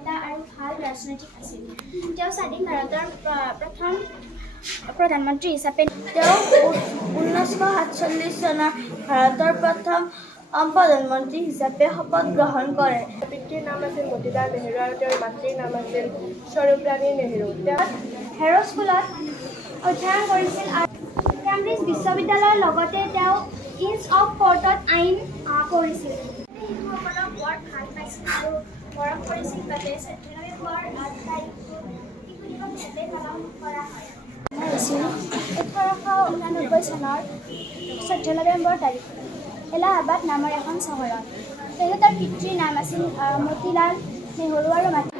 নেতা আৰু ভাল ৰাজনৈতিক আছিল। তেওঁ স্বাধীন ভাৰতৰ প্ৰথম প্ৰধানমন্ত্ৰী হিচাপে তেওঁ 1947 চনৰ ভাৰতৰ প্ৰথম প্ৰধানমন্ত্ৰী হিচাপে শপত গ্ৰহণ কৰে। পিতৃৰ নাম আছিল মতিলাল নেহেৰু আৰু তেওঁৰ মাতৃৰ নাম আছিল স্বৰূপৰাণী নেহেৰু। তেওঁ হেৰ' স্কুলত অধ্যয়ন কৰিছিল আৰু কেম্ব্ৰিজ বিশ্ববিদ্যালয়ৰ লগতে তেওঁ ইনছ অফ কোৰ্টত আইন পঢ়িছিল। শিশুসকলক বৰ ভাল পাইছিল আৰু মৰম কৰিছিল বাবে 14 নৱেম্বৰ তাৰিখটো শিশু দিৱস হিচাপে পালন কৰা হয়। হৈছিল 1889 চনৰ 14 নৱেম্বৰ তাৰিখে এলাহাবাদ নামৰ এখন চহৰত। তেখেতৰ পিতৃৰ নাম আছিল মতিলাল নেহেৰু আৰু মাতৃ